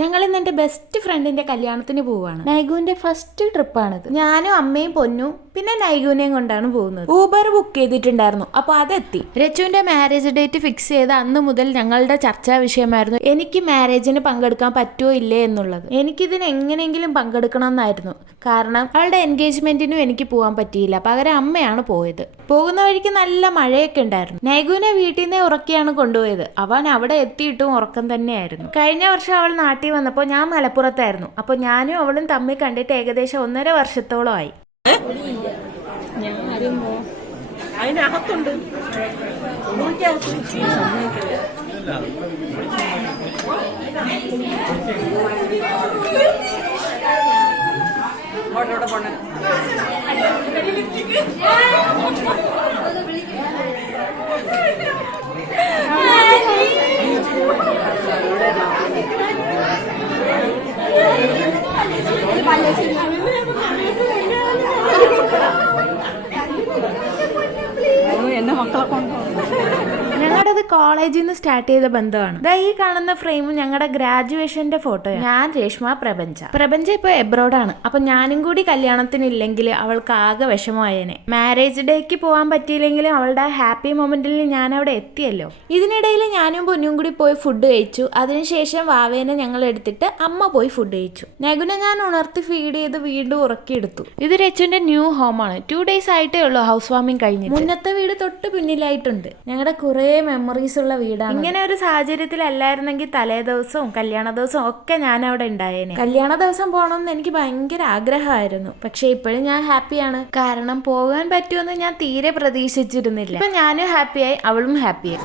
ഞങ്ങൾ ഇന്ന് എന്റെ ബെസ്റ്റ് ഫ്രണ്ടിന്റെ കല്യാണത്തിന് പോവാണ്. നൈഗുവിന്റെ ഫസ്റ്റ് ട്രിപ്പാണിത്. ഞാനും അമ്മയും പൊന്നും പിന്നെ നൈഗുവിനെയും കൊണ്ടാണ് പോകുന്നത്. ഊബർ ബുക്ക് ചെയ്തിട്ടുണ്ടായിരുന്നു, അപ്പൊ അതെത്തി. രച്ചുവിന്റെ മാരേജ് ഡേറ്റ് ഫിക്സ് ചെയ്ത അന്ന് മുതൽ ഞങ്ങളുടെ ചർച്ചാ വിഷയമായിരുന്നു എനിക്ക് മാരേജിന് പങ്കെടുക്കാൻ പറ്റുമോ ഇല്ലേ എന്നുള്ളത്. എനിക്കിതിന് എങ്ങനെയെങ്കിലും പങ്കെടുക്കണം എന്നായിരുന്നു. കാരണം അവളുടെ എൻഗേജ്മെന്റിനും എനിക്ക് പോകാൻ പറ്റിയില്ല, പകരം അമ്മയാണ് പോയത്. പോകുന്ന വഴിക്ക് നല്ല മഴയൊക്കെ ഉണ്ടായിരുന്നു. നൈഗുവിനെ വീട്ടിൽ നിന്ന് ഉറക്കിയാണ് കൊണ്ടുപോയത്. അവൻ അവിടെ എത്തിയിട്ടും ഉറക്കം തന്നെയായിരുന്നു. കഴിഞ്ഞ വർഷം അവൾ നാട്ടിൽ വന്നപ്പോൾ ഞാൻ മലപ്പുറത്തായിരുന്നു. അപ്പൊ ഞാനും അവളും തമ്മിൽ കണ്ടിട്ട് ഏകദേശം 1.5 വർഷത്തോളമായി. അതിനകത്തുണ്ട് എന്റെ മക്കളെ കൊണ്ട് ഞങ്ങളുടേത് കോളേജിൽ നിന്ന് സ്റ്റാർട്ട് ചെയ്ത ബന്ധമാണ്. ഈ കാണുന്ന ഫ്രെയിമും ഞങ്ങളുടെ ഗ്രാജുവേഷന്റെ ഫോട്ടോയാണ്. ഞാൻ രേഷ്മ പ്രപഞ്ച ഇപ്പൊ എബ്രോഡാണ്. അപ്പൊ ഞാനും കൂടി കല്യാണത്തിനില്ലെങ്കിൽ അവൾക്ക് ആകെ വിഷമമായേനെ. മാരേജ് ഡേക്ക് പോകാൻ പറ്റിയില്ലെങ്കിലും അവളുടെ ഹാപ്പി മൊമെന്റിൽ ഞാൻ അവിടെ എത്തിയല്ലോ. ഇതിനിടയിൽ ഞാനും പൊന്നും കൂടി പോയി ഫുഡ് കഴിച്ചു. അതിനുശേഷം വാവേനെ ഞങ്ങൾ എടുത്തിട്ട് അമ്മ പോയി ഫുഡ് കഴിച്ചു. നഗുനെ ഞാൻ ഉണർത്തി ഫീഡ് ചെയ്ത് വീണ്ടും ഉറക്കിയെടുത്തു. ഇത് രച്ചുവിന്റെ ന്യൂ ഹോമാണ്. 2 days ആയിട്ടേ ഉള്ളൂ ഹൗസ് വാമിങ് കഴിഞ്ഞ്. മുന്നത്തെ വീട് തൊട്ട് പിന്നിലായിട്ടുണ്ട്. ഞങ്ങളുടെ കുറെ മെമ്മറീസ് ഉള്ള വീടാണ്. ഇങ്ങനെ ഒരു സാഹചര്യത്തിലല്ലായിരുന്നെങ്കിൽ തലേ ദിവസവും കല്യാണ ദിവസവും ഒക്കെ ഞാൻ അവിടെ ഉണ്ടായേനെ. കല്യാണ ദിവസം പോകണമെന്ന് എനിക്ക് ഭയങ്കര ആഗ്രഹമായിരുന്നു. പക്ഷെ ഇപ്പോഴും ഞാൻ ഹാപ്പിയാണ്. കാരണം പോകാൻ പറ്റുമെന്ന് ഞാൻ തീരെ പ്രതീക്ഷിച്ചിരുന്നില്ല. ഇപ്പൊ ഞാനും ഹാപ്പിയായി, അവളും ഹാപ്പിയായി.